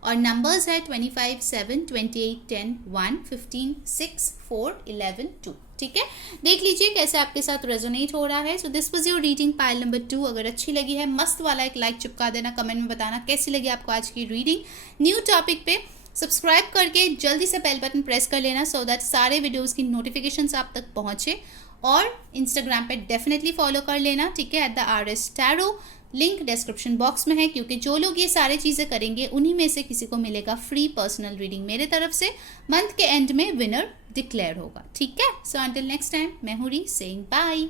और नंबर्स है 25, 7, 28, 10, 1, 15, 6, 4, 11, 2। ठीक है, देख लीजिए कैसे आपके साथ रेजोनेट हो रहा है। So this was your reading pile number 2। अगर अच्छी लगी है, मस्त वाला एक लाइक चिपका देना, कमेंट में बताना कैसी लगी आपको आज की रीडिंग। न्यू टॉपिक पे सब्सक्राइब करके जल्दी से बेल बटन प्रेस कर लेना, सो दैट सारे वीडियोज़ की नोटिफिकेशंस आप तक पहुँचे। और इंस्टाग्राम पे डेफिनेटली फॉलो कर लेना। ठीक है, @RS Tarot, link description box में है, क्योंकि जो लोग ये सारी चीज़ें करेंगे उन्हीं में से किसी को मिलेगा फ्री पर्सनल रीडिंग मेरे तरफ से। मंथ के एंड में विनर डिक्लेयर होगा। ठीक है, सो अंटिल नेक्स्ट टाइम, मैं हूँ री सेइंग बाय।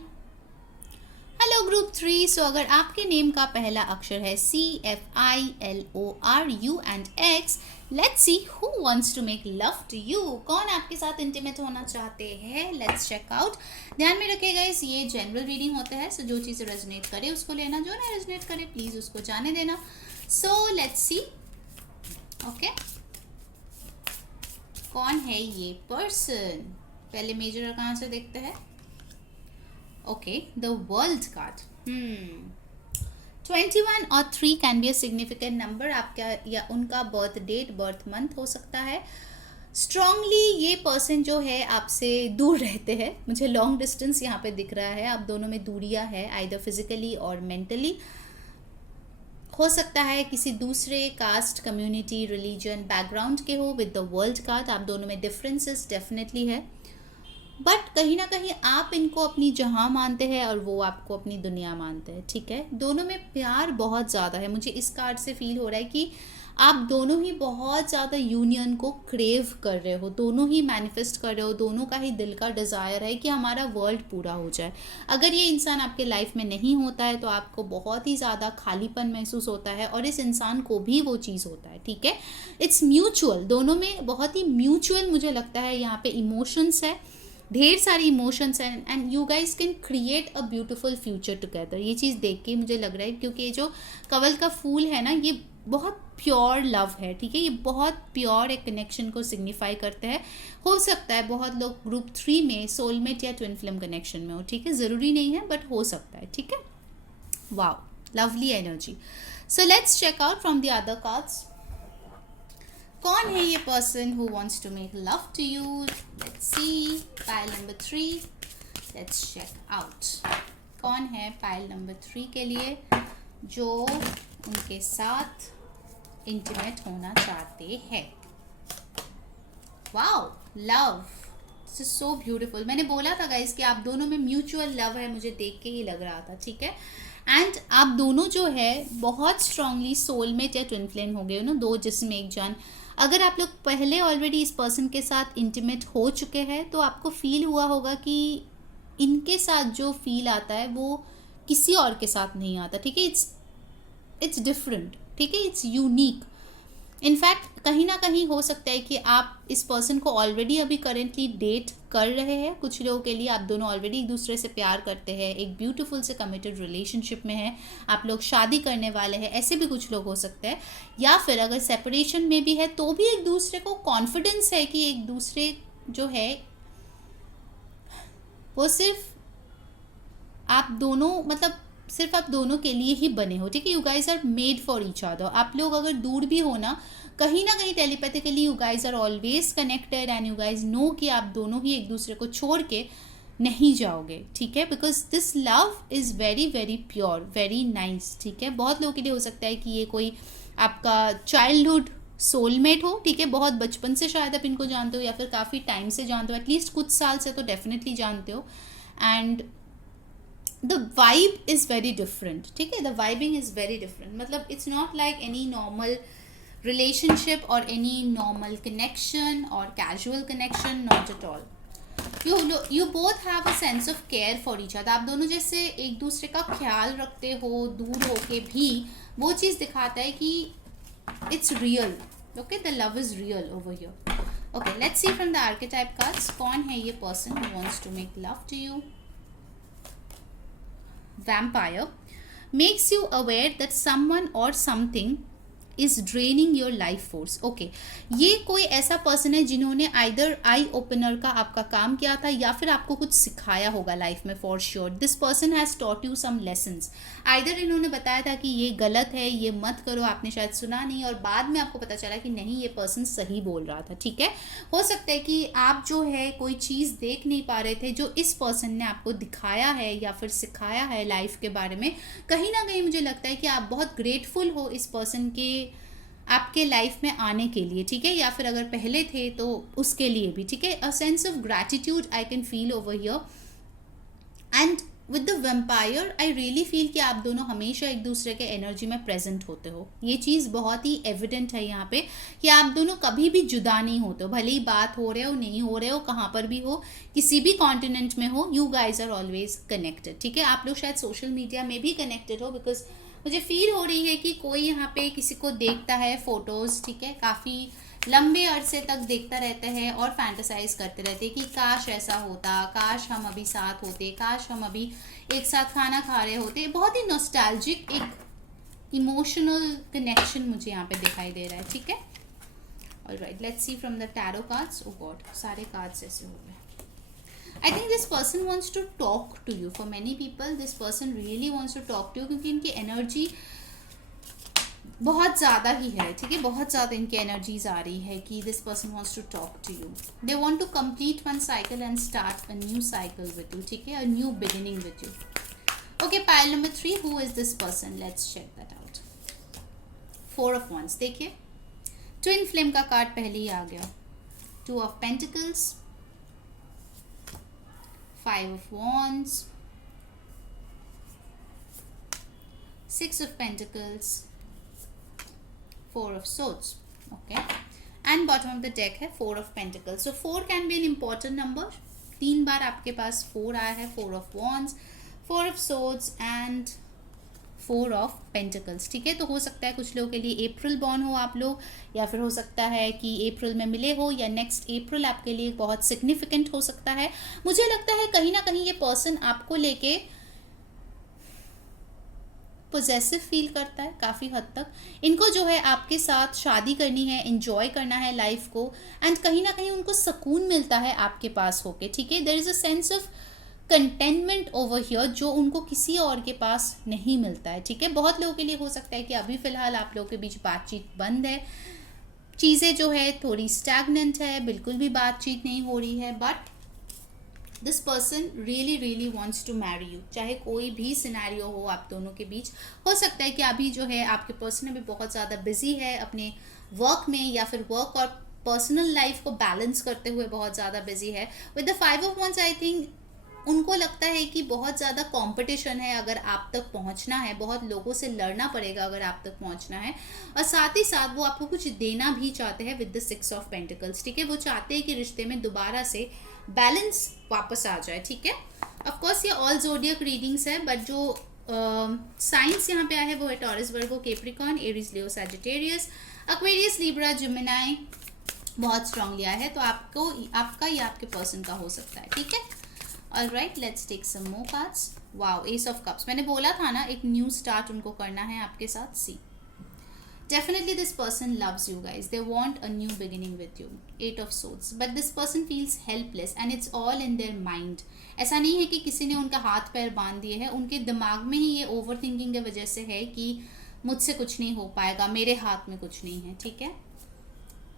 Hello group 3। सो अगर आपके नेम का पहला अक्षर है C, F, I, L, O, R, U and X, let's see who wants to make love to you. कौन आपके साथ इंटीमेट होना चाहते हैं, लेट्स चेक आउट। ध्यान में रखिएगा गाइस, ये जनरल रीडिंग होता है, सो जो चीज़ रेजोनेट करे उसको लेना, जो ना रेजोनेट करे प्लीज़ उसको जाने देना। सो लेट्स सी। ओके, कौन है ये पर्सन? पहले मेजर कहाँ से देखते हैं? Okay, the world card. 21 और 3 can be a significant number. आपका या उनका बर्थ डेट, बर्थ मंथ हो सकता है। स्ट्रांगली ये पर्सन जो है आपसे दूर रहते हैं। मुझे लॉन्ग डिस्टेंस यहाँ पे दिख रहा है, आप दोनों में दूरियां है, आइदर फिजिकली और मेंटली। हो सकता है किसी दूसरे कास्ट, कम्युनिटी, रिलीजन, बैकग्राउंड के हो। विद द वर्ल्ड कार्ड आप दोनों में डिफरेंसेस डेफिनेटली है, बट कहीं ना कहीं आप इनको अपनी जहां मानते हैं और वो आपको अपनी दुनिया मानते हैं। ठीक है, दोनों में प्यार बहुत ज़्यादा है। मुझे इस कार्ड से फील हो रहा है कि आप दोनों ही बहुत ज़्यादा यूनियन को क्रेव कर रहे हो, दोनों ही मैनिफेस्ट कर रहे हो, दोनों का ही दिल का डिज़ायर है कि हमारा वर्ल्ड पूरा हो जाए। अगर ये इंसान आपके लाइफ में नहीं होता है तो आपको बहुत ही ज़्यादा खालीपन महसूस होता है, और इस इंसान को भी वो चीज़ होता है। ठीक है, इट्स म्यूचुअल, दोनों में बहुत ही म्यूचुअल मुझे लगता है यहाँ पे इमोशंस है, ढेर सारी इमोशंस हैं, and you guys can create a beautiful future together. ये चीज़ देख के मुझे लग रहा है, क्योंकि ये जो कवल का फूल है ना, ये बहुत प्योर लव है। ठीक है, ये बहुत प्योर एक कनेक्शन को सिग्निफाई करते हैं। हो सकता है बहुत लोग ग्रुप 3 में सोलमेट या ट्विन फ्लेम कनेक्शन में हो। ठीक है, ज़रूरी नहीं है, बट हो सकता है। ठीक है, wow, lovely energy. So let's check out from the other cards. कौन है ये person who wants to make love to you? Let's see pile number 3। Let's check out कौन है पाइल नंबर 3 के लिए जो उनके साथ इंटीमेट होना चाहते हैं। Wow, love, this is so beautiful. मैंने बोला था गाइस कि आप दोनों में म्यूचुअल लव है, मुझे देख के ही लग रहा था। ठीक है, एंड आप दोनों जो है बहुत स्ट्रांगली सोलमेट या ट्विन फ्लेम हो गए हो ना, दो जिस्म एक जान। अगर आप लोग पहले ऑलरेडी इस पर्सन के साथ इंटीमेट हो चुके हैं तो आपको फील हुआ होगा कि इनके साथ जो फील आता है वो किसी और के साथ नहीं आता। ठीक है, इट्स डिफरेंट। ठीक है, इट्स यूनिक। इनफैक्ट कहीं ना कहीं हो सकता है कि आप इस पर्सन को ऑलरेडी अभी करेंटली डेट कर रहे हैं। कुछ लोगों के लिए आप दोनों ऑलरेडी एक दूसरे से प्यार करते हैं, एक ब्यूटीफुल से कमिटेड रिलेशनशिप में हैं, आप लोग शादी करने वाले हैं, ऐसे भी कुछ लोग हो सकते हैं। या फिर अगर सेपरेशन में भी है तो भी एक दूसरे को कॉन्फिडेंस है कि एक दूसरे जो है वो सिर्फ आप दोनों, मतलब सिर्फ आप दोनों के लिए ही बने हो। ठीक है, you guys are made for each other. आप लोग अगर दूर भी हो ना कहीं telepathically you guys are always connected, and you guys know कि आप दोनों ही एक दूसरे को छोड़ के नहीं जाओगे। ठीक है, because this love is very very pure, very nice. ठीक है, बहुत लोगों के लिए हो सकता है कि ये कोई आपका चाइल्डहुड सोलमेट हो। ठीक है, बहुत बचपन से शायद आप इनको जानते हो या फिर काफ़ी टाइम से जानते हो, एटलीस्ट कुछ साल से तो डेफिनेटली जानते हो। And the vibe is very different. ठीक है, the vibing is very different. मतलब it's not like any normal relationship or any normal connection or casual connection, not at all. You both have a sense of care for each other. आप दोनों जैसे एक दूसरे का ख्याल रखते हो दूर होके भी, वो चीज़ दिखाता है कि it's real. Okay, the love is real over here. Okay, let's see from the archetype cards. कौन है ये person who wants to make love to you? Vampire makes you aware that someone or something is draining your life force. Okay, ये कोई ऐसा person है जिन्होंने either eye opener का आपका काम किया था या फिर आपको कुछ सिखाया होगा लाइफ में, for sure. This person has taught you some lessons. Either इन्होंने बताया था कि ये गलत है, ये मत करो, आपने शायद सुना नहीं, और बाद में आपको पता चला कि नहीं, ये पर्सन सही बोल रहा था। ठीक है, हो सकता है कि आप जो है कोई चीज़ देख नहीं पा रहे थे जो इस पर्सन ने आपको दिखाया है या फिर सिखाया है लाइफ के बारे में। कहीं ना कहीं मुझे लगता है कि आप बहुत ग्रेटफुल हो इस पर्सन के आपके लाइफ में आने के लिए। ठीक है, या फिर अगर पहले थे तो उसके लिए भी। ठीक है, अ sense of gratitude I can feel over here. And with the vampire I really feel कि आप दोनों हमेशा एक दूसरे के एनर्जी में प्रेजेंट होते हो। ये चीज़ बहुत ही एविडेंट है यहाँ पे कि आप दोनों कभी भी जुदा नहीं होते हो, भले ही बात हो रहे हो नहीं हो रहे हो, कहाँ पर भी हो, किसी भी कॉन्टिनेंट में हो, you guys are always connected. ठीक है, आप लोग शायद सोशल मीडिया में भी कनेक्टेड हो, बिकॉज मुझे फील हो रही है कि कोई यहाँ पे किसी को देखता है फोटोज़। ठीक है, काफ़ी लंबे अरसे तक देखता रहते हैं और फैंटेसाइज करते रहते हैं कि काश ऐसा होता, काश हम अभी साथ होते, काश हम अभी एक साथ खाना खा रहे होते। बहुत ही नॉस्टैल्जिक एक इमोशनल कनेक्शन मुझे यहाँ पे दिखाई दे रहा है। ठीक है, alright, let's see from the tarot cards. Oh god, सारे कार्ड्स ऐसे हो गए. I think this person wants to talk to you. For many people, this person really wants to talk to you क्योंकि इनकी एनर्जी बहुत ज़्यादा ही है. ठीक है, बहुत ज़्यादा इनकी एनर्जीज आ रही है कि this person wants to talk to you. They want to complete one cycle and start a new cycle with you. ठीक है, a new beginning with you. Okay, pile number 3, who is this person? Let's check that out. 4 of wands. देखिए, twin flame का card पहले ही आ गया. 2 of pentacles, 5 of wands, 6 of pentacles, 4 of swords. Okay, and bottom of the deck है 4 of pentacles. So 4 can be an important number. 3 बार आपके पास 4 आया है. 4 of wands, 4 of swords and 4 of pentacles. ठीक है, तो हो सकता है कुछ लोगों के लिए अप्रैल बॉर्न हो आप लोग, या फिर हो सकता है कि अप्रैल में मिले हो, या नेक्स्ट अप्रैल आपके लिए बहुत सिग्निफिकेंट हो सकता है. मुझे लगता है कहीं ना कहीं ये पर्सन आपको लेके पोजेसिव फील करता है काफ़ी हद तक. इनको जो है आपके साथ शादी करनी है, एंजॉय करना है लाइफ को, एंड कहीं ना कहीं उनको सुकून मिलता है आपके पास होके. ठीक है, there is a sense of containment over here जो उनको किसी और के पास नहीं मिलता है. ठीक है, बहुत लोगों के लिए हो सकता है कि अभी फ़िलहाल आप लोगों के बीच बातचीत बंद है, चीज़ें जो है थोड़ी स्टैग्नेंट है, बिल्कुल भी बातचीत नहीं हो रही है. But this person really wants to marry you. चाहे कोई भी सिनेरियो हो आप दोनों के बीच, हो सकता है कि अभी जो है आपके पर्सन अभी बहुत ज़्यादा बिजी है अपने वर्क में, या फिर वर्क और पर्सनल लाइफ को बैलेंस करते हुए बहुत ज़्यादा बिजी है. With the 5 of wands I think उनको लगता है कि बहुत ज़्यादा कंपटीशन है अगर आप तक पहुंचना है, बहुत लोगों से लड़ना पड़ेगा अगर आप तक पहुंचना है, और साथ ही साथ वो आपको कुछ देना भी चाहते हैं विद द 6 ऑफ पेंटिकल्स. ठीक है, वो चाहते हैं कि रिश्ते में दोबारा से बैलेंस वापस आ जाए. ठीक है, ऑफ कोर्स ये ऑल ज़ोडियक रीडिंग्स है, बट जो साइंस यहाँ पे आया है वो है टॉरस, वर्गो, Capricorn, Aries, Leo, Sagittarius, Aquarius, Libra, Gemini बहुत स्ट्रांगली आया है. तो आपको आपका या आपके पर्सन का हो सकता है. ठीक है, alright, let's take some more cards. Wow, ace of cups. मैंने बोला था ना एक न्यू स्टार्ट उनको करना है आपके साथ. सी, definitely this person loves you guys. They want a new beginning with you. 8 of swords. But this person feels helpless and it's all in their mind. ऐसा नहीं है कि किसी ने उनका हाथ पैर बांध दिए हैं, उनके दिमाग में ही ये ओवर थिंकिंग की वजह से है कि मुझसे कुछ नहीं हो पाएगा, मेरे हाथ में कुछ नहीं है. ठीक है,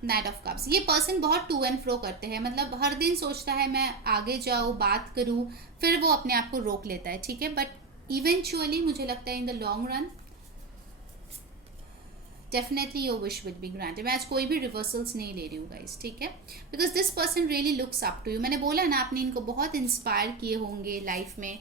नाइट ऑफ कप्स. ये पर्सन बहुत टू एंड फ्रो करते हैं, मतलब हर दिन सोचता है मैं आगे जाऊँ, बात करूँ, फिर वो अपने आप को रोक लेता है. ठीक है, बट इवेंचुअली मुझे लगता है in the long run definitely your wish will be granted. मैं आज कोई भी रिवर्सल्स नहीं ले रही हूँ गाइस. ठीक है, because this person really looks up to you. मैंने बोला ना आपने इनको बहुत इंस्पायर किए होंगे लाइफ में.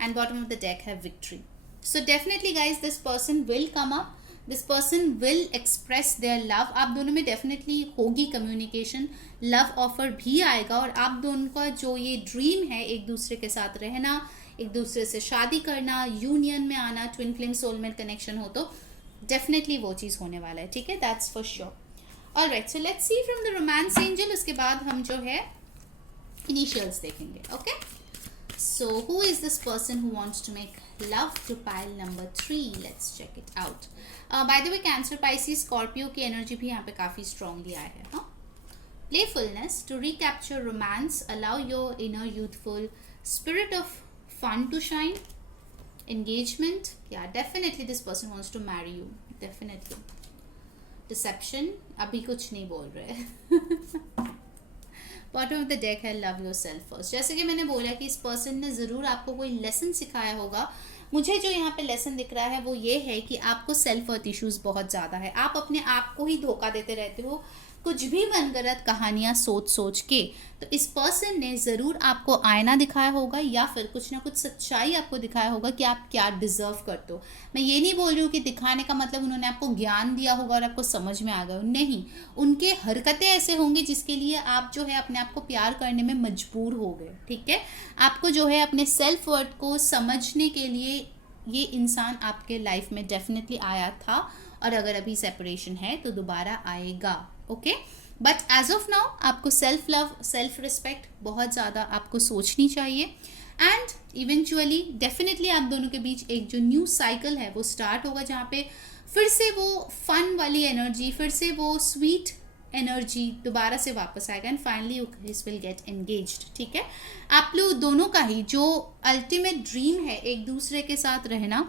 And bottom of the deck है victory. So definitely guys this person will come up, this person will express their love. आप दोनों में डेफिनेटली होगी कम्युनिकेशन, लव ऑफर भी आएगा, और आप दोनों का जो ये ड्रीम है एक दूसरे के साथ रहना, एक दूसरे से शादी करना, यूनियन में आना, ट्विन फ्लेम सोलमेट कनेक्शन हो, तो डेफिनेटली वो चीज़ होने वाला है. ठीक है, that's for sure. Alright, so let's see from the romance angel. उसके बाद हम जो है इनिशियल्स देखेंगे. Okay, so who is this person who wants to make love to pile number 3. Let's check it out. By the way, cancer, Pisces, scorpio की energy भी यहाँ पे काफ़ी स्ट्रांगली आया है. हाँ, playfulness to recapture romance, allow your inner youthful spirit of fun to shine. Engagement, yeah, definitely this person wants to marry you, definitely. Deception, अभी कुछ नहीं बोल रहे. Bottom of the deck है love yourself first. जैसे कि मैंने बोला कि इस पर्सन ने ज़रूर आपको कोई लेसन सिखाया होगा. मुझे जो यहाँ पे लेसन दिख रहा है वो ये है कि आपको सेल्फ वर्थ इश्यूज बहुत ज़्यादा है. आप अपने आप को ही धोखा देते रहते हो, कुछ भी मनगढ़ंत कहानियाँ सोच सोच के. तो इस पर्सन ने ज़रूर आपको आईना दिखाया होगा, या फिर कुछ ना कुछ सच्चाई आपको दिखाया होगा कि आप क्या डिज़र्व करते हो. मैं ये नहीं बोल रही हूँ कि दिखाने का मतलब उन्होंने आपको ज्ञान दिया होगा और आपको समझ में आ गया, नहीं. उनके हरकतें ऐसे होंगी जिसके लिए आप जो है अपने आप को प्यार करने में मजबूर हो गए. ठीक है, आपको जो है अपने सेल्फ वर्थ को समझने के लिए ये इंसान आपके लाइफ में डेफिनेटली आया था, और अगर अभी सेपरेशन है तो दोबारा आएगा. Okay, but as of now आपको सेल्फ लव, सेल्फ रिस्पेक्ट बहुत ज़्यादा आपको सोचनी चाहिए. एंड इवेंचुअली डेफिनेटली आप दोनों के बीच एक जो न्यू साइकिल है वो स्टार्ट होगा, जहाँ पे फिर से वो फन वाली एनर्जी, फिर से वो स्वीट एनर्जी दोबारा से वापस आएगा and finally you guys will get engaged. ठीक है, आप लोग दोनों का ही जो अल्टीमेट ड्रीम है एक दूसरे के साथ रहना,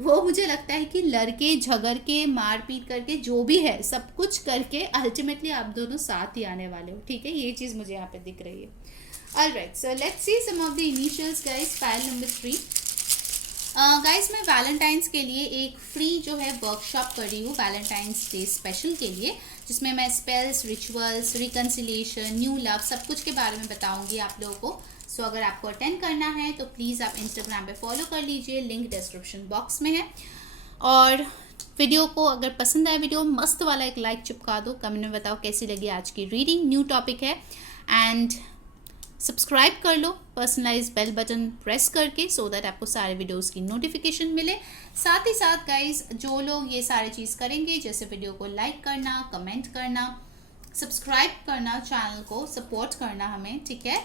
वो मुझे लगता है कि लड़के झगड़ के मारपीट करके जो भी है सब कुछ करके अल्टीमेटली आप दोनों साथ ही आने वाले हो. ठीक है, ये चीज़ मुझे यहाँ पे दिख रही है. Alright, so let's see some of the initials guys. Pile number 3. Guys मैं वैलेंटाइंस के लिए एक फ्री जो है वर्कशॉप कर रही हूँ वैलेंटाइंस डे स्पेशल के लिए, जिसमें मैं spells, rituals, reconciliation, new love सब कुछ के बारे में बताऊंगी आप लोगों को. सो अगर आपको अटेंड करना है तो प्लीज़ आप इंस्टाग्राम पे फॉलो कर लीजिए, लिंक डिस्क्रिप्शन बॉक्स में है. और वीडियो को अगर पसंद आए वीडियो मस्त वाला एक लाइक चिपका दो, कमेंट में बताओ कैसी लगी आज की रीडिंग. न्यू टॉपिक है एंड सब्सक्राइब कर लो पर्सनलाइज बेल बटन प्रेस करके, सो दैट आपको सारे वीडियोस की नोटिफिकेशन मिले. साथ ही साथ गाइज जो लोग ये सारी चीज़ करेंगे, जैसे वीडियो को लाइक करना, कमेंट करना, सब्सक्राइब करना, चैनल को सपोर्ट करना हमें, ठीक है,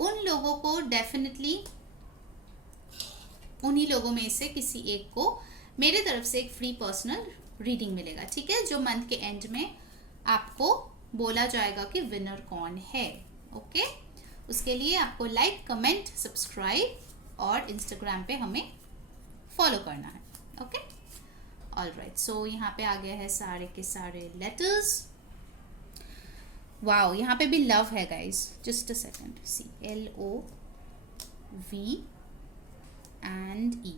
उन लोगों को डेफिनेटली उन्हीं लोगों में से किसी एक को मेरे तरफ से एक फ्री पर्सनल रीडिंग मिलेगा. ठीक है, जो मंथ के एंड में आपको बोला जाएगा कि विनर कौन है. ओके, उसके लिए आपको लाइक, कमेंट, सब्सक्राइब और इंस्टाग्राम पे हमें फॉलो करना है. ओके, ऑलराइट, सो यहाँ पे आ गया है सारे के सारे लेटर्स. वाओ, यहाँ पे भी लव है guys. Just a second. See LOV and E.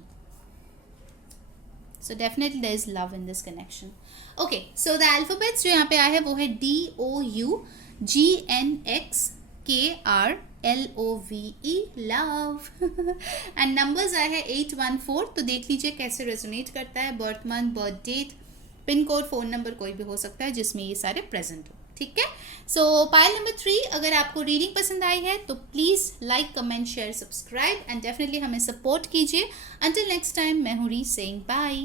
So definitely there is love in this connection. Okay, so the alphabets जो यहाँ पे आया है वो है DOUGNXKRLOVE, love. एंड नंबर्स आए हैं 814. तो देख लीजिए कैसे रेजोनेट करता है. Birth month, birth date, pin code, phone number कोई भी हो सकता है जिसमें ये सारे प्रेजेंट हो. ठीक है, सो पाइल नंबर 3, अगर आपको रीडिंग पसंद आई है तो please like, comment, share, subscribe and definitely हमें सपोर्ट कीजिए. अंटिल नेक्स्ट टाइम, मैं हूँ री सेइंग बाय.